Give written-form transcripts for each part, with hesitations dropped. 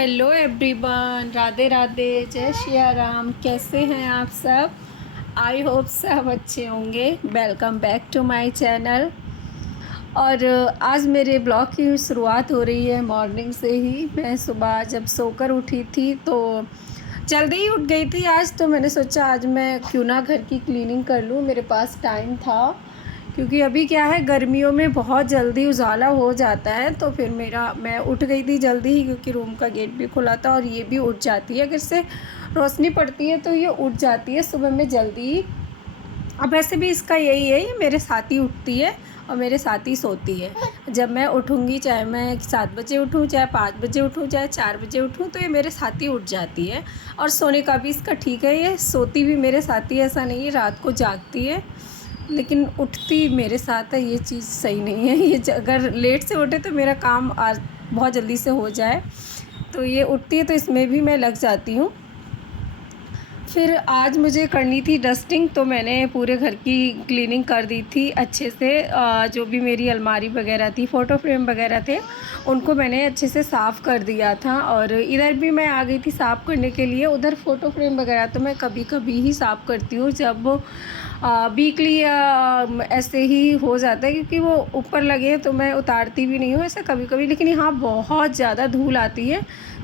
Hello everyone, Radhe Radhe, जय श्री राम। कैसे हैं आप सब? आई होप सब अच्छे होंगे। Welcome back to my channel. और आज मेरे ब्लॉग की शुरुआत हो रही है मॉर्निंग से ही। मैं सुबह जब सोकर उठी थी तो जल्दी ही उठ गई थी आज, तो मैंने सोचा आज मैं क्यों ना घर की क्लीनिंग कर लूँ। मेरे पास टाइम था क्योंकि अभी क्या है, गर्मियों में बहुत जल्दी उजाला हो जाता है। तो फिर मैं उठ गई थी जल्दी ही, क्योंकि रूम का गेट भी खुला था और ये भी उठ जाती है, अगर से रोशनी पड़ती है तो ये उठ जाती है सुबह में जल्दी। अब वैसे भी इसका यही है, ये मेरे साथ ही उठती है और मेरे साथ ही सोती है। जब मैं उठूँगी, चाहे मैं 7 बजे उठूँ, चाहे 5 बजे उठूँ, चाहे 4 बजे उठूँ, तो ये मेरे साथ ही उठ जाती है। और सोने का भी इसका ठीक है, ये सोती भी मेरे साथ ही, ऐसा नहीं है रात को जागती है लेकिन उठती मेरे साथ है। ये चीज़ सही नहीं है। ये अगर लेट से उठे तो मेरा काम आज बहुत जल्दी से हो जाए, तो ये उठती है तो इसमें भी मैं लग जाती हूँ। फिर आज मुझे करनी थी डस्टिंग, तो मैंने पूरे घर की क्लीनिंग कर दी थी अच्छे से। जो भी मेरी अलमारी वगैरह थी, फ़ोटो फ्रेम वगैरह थे, उनको मैंने अच्छे से साफ़ कर दिया था। और इधर भी मैं आ गई थी साफ़ करने के लिए। उधर फ़ोटो फ्रेम वगैरह तो मैं कभी कभी ही साफ़ करती हूँ, जब वीकली ऐसे ही हो जाता है, क्योंकि वो ऊपर लगे तो मैं उतारती भी नहीं हूँ ऐसा कभी कभी। लेकिन यहाँ बहुत ज़्यादा धूल आती है,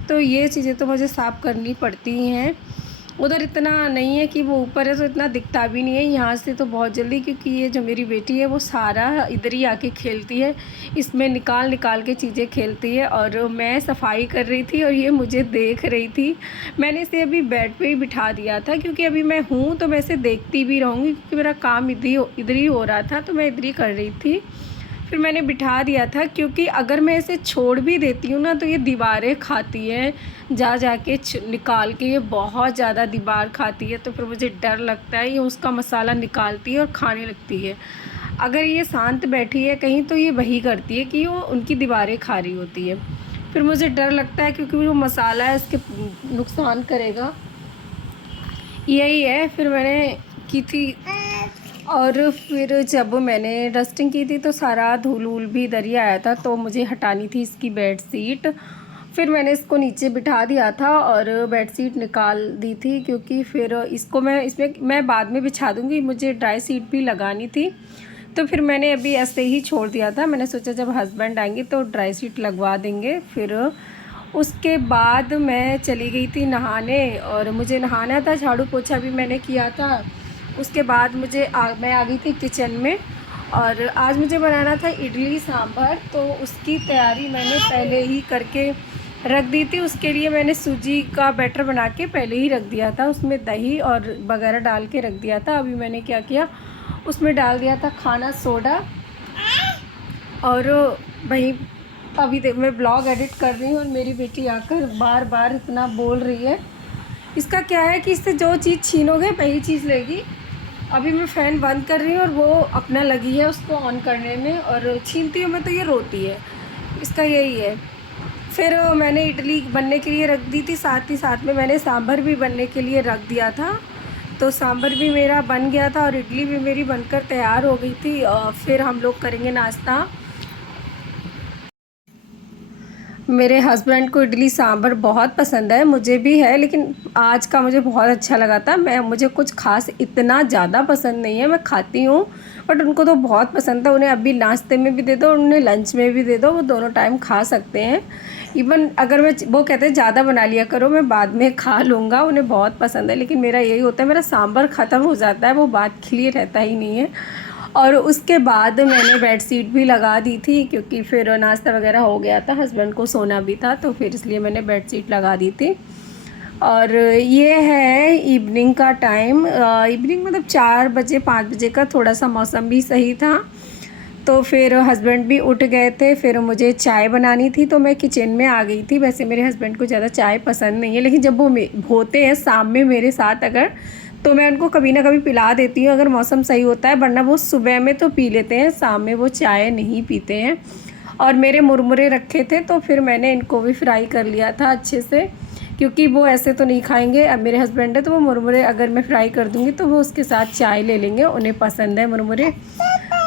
तो ये चीज़ें तो मुझे साफ़ करनी पड़ती हैं। उधर इतना नहीं है कि वो ऊपर है तो इतना दिखता भी नहीं है, यहाँ से तो बहुत जल्दी, क्योंकि ये जो मेरी बेटी है वो सारा इधर ही आके खेलती है, इसमें निकाल निकाल के चीज़ें खेलती है। और मैं सफाई कर रही थी और ये मुझे देख रही थी। मैंने इसे अभी बेड पे ही बिठा दिया था, क्योंकि अभी मैं हूँ तो मैं इसे देखती भी रहूँगी, क्योंकि मेरा काम इधर ही हो रहा था, तो मैं इधर ही कर रही थी। फिर मैंने बिठा दिया था, क्योंकि अगर मैं इसे छोड़ भी देती हूँ ना तो ये दीवारें खाती है, जा के निकाल के ये बहुत ज़्यादा दीवार खाती है। तो फिर मुझे डर लगता है, ये उसका मसाला निकालती है और खाने लगती है। अगर ये शांत बैठी है कहीं तो ये वही करती है कि वो उनकी दीवारें खा रही होती है। फिर मुझे डर लगता है, क्योंकि वो मसाला है इसके नुकसान करेगा, यही है। फिर मैंने की थी, और फिर जब मैंने डस्टिंग की थी तो सारा धूल वूल भी इधर ही आया था, तो मुझे हटानी थी इसकी बेड शीट। फिर मैंने इसको नीचे बिठा दिया था और बेड शीट निकाल दी थी, क्योंकि फिर इसको मैं बाद में बिछा दूँगी, मुझे ड्राई शीट भी लगानी थी। तो फिर मैंने अभी ऐसे ही छोड़ दिया था। मैंने सोचा जब हस्बैंड आएंगे तो ड्राई शीट लगवा देंगे। फिर उसके बाद मैं चली गई थी नहाने, और मुझे नहाना था, झाड़ू पोछा भी मैंने किया था। उसके बाद मैं आ गई थी किचन में, और आज मुझे बनाना था इडली सांभर, तो उसकी तैयारी मैंने पहले ही करके रख दी थी। उसके लिए मैंने सूजी का बैटर बना के पहले ही रख दिया था, उसमें दही और वगैरह डाल के रख दिया था। अभी मैंने क्या किया, उसमें डाल दिया था खाना सोडा। और वहीं अभी देख मैं ब्लॉग एडिट कर रही हूँ और मेरी बेटी आकर बार बार इतना बोल रही है। इसका क्या है कि इससे जो चीज़ छीनोगे वही चीज़ लेगी। अभी मैं फ़ैन बंद कर रही हूँ और वो अपना लगी है उसको ऑन करने में, और छीनती हूँ मैं तो ये रोती है। इसका यही है। फिर मैंने इडली बनने के लिए रख दी थी, साथ ही साथ में मैंने सांभर भी बनने के लिए रख दिया था। तो सांभर भी मेरा बन गया था और इडली भी मेरी बनकर तैयार हो गई थी। फिर हम लोग करेंगे नाश्ता। मेरे हस्बैंड को इडली सांभर बहुत पसंद है, मुझे भी है, लेकिन आज का मुझे बहुत अच्छा लगा था। मुझे कुछ खास इतना ज़्यादा पसंद नहीं है, मैं खाती हूँ, बट उनको तो बहुत पसंद है। उन्हें अभी नाश्ते में भी दे दो, उन्हें लंच में भी दे दो, वो दोनों टाइम खा सकते हैं। इवन अगर वो कहते हैं ज़्यादा बना लिया करो, मैं बाद में खा लूँगा, उन्हें बहुत पसंद है। लेकिन मेरा यही होता है, मेरा सांभर ख़त्म हो जाता है, वो बात के लिए रहता ही नहीं है। और उसके बाद मैंने बेड शीट भी लगा दी थी, क्योंकि फिर नाश्ता वगैरह हो गया था, हस्बैंड को सोना भी था, तो फिर इसलिए मैंने बेड शीट लगा दी थी। और ये है इवनिंग का टाइम। इवनिंग मतलब 4 बजे 5 बजे का, थोड़ा सा मौसम भी सही था। तो फिर हस्बैंड भी उठ गए थे, फिर मुझे चाय बनानी थी, तो मैं किचन में आ गई थी। वैसे मेरे हस्बैंड को ज़्यादा चाय पसंद नहीं है, लेकिन जब वो होते हैं शाम में मेरे साथ अगर, तो मैं उनको कभी ना कभी पिला देती हूँ, अगर मौसम सही होता है। वरना वो सुबह में तो पी लेते हैं, शाम में वो चाय नहीं पीते हैं। और मेरे मुरमुरे रखे थे, तो फिर मैंने इनको भी फ्राई कर लिया था अच्छे से, क्योंकि वो ऐसे तो नहीं खाएंगे। अब मेरे हस्बैंड है तो वो मुरमुरे अगर मैं फ्राई कर दूँगी तो वो उसके साथ चाय ले लेंगे, उन्हें पसंद है मुरमुरे।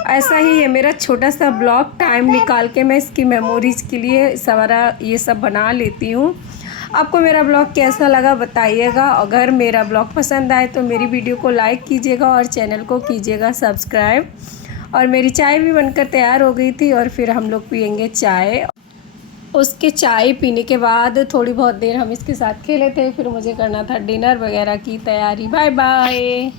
ऐसा ही है मेरा छोटा सा ब्लॉग, टाइम निकाल के मैं इसकी मेमोरीज़ के लिए सारा ये सब बना लेती हूँ। आपको मेरा ब्लॉग कैसा लगा बताइएगा। अगर मेरा ब्लॉग पसंद आए तो मेरी वीडियो को लाइक कीजिएगा और चैनल को कीजिएगा सब्सक्राइब। और मेरी चाय भी बनकर तैयार हो गई थी और फिर हम लोग पियेंगे चाय। उसके चाय पीने के बाद थोड़ी बहुत देर हम इसके साथ खेले थे, फिर मुझे करना था डिनर वगैरह की तैयारी। Bye bye.